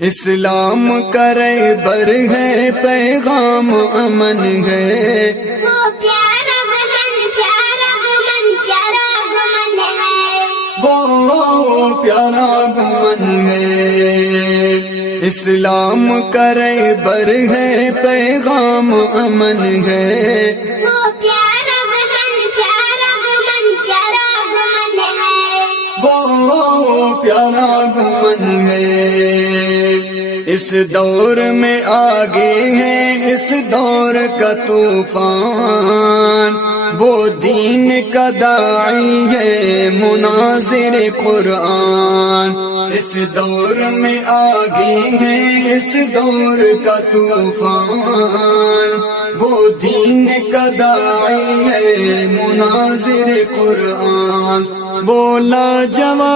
اسلام کرے بر ہے پیغام امن ہے، وہ پیارا گمن پیارا گمن پیارا گمن ہے، وہ پیارا گمن ہے۔ اسلام کرے بر ہے پیغام امن ہے، وہ پیارا گمن پیارا گمن پیارا گمن ہے، وہ پیارا گمن ہے۔ اس دور میں آگے ہے اس دور کا طوفان، وہ دین کا داعی ہے مناظر قرآن۔ اس دور میں آگے ہے اس دور کا طوفان، وہ دین کا داعی ہے مناظر قرآن۔ وہ لاجواب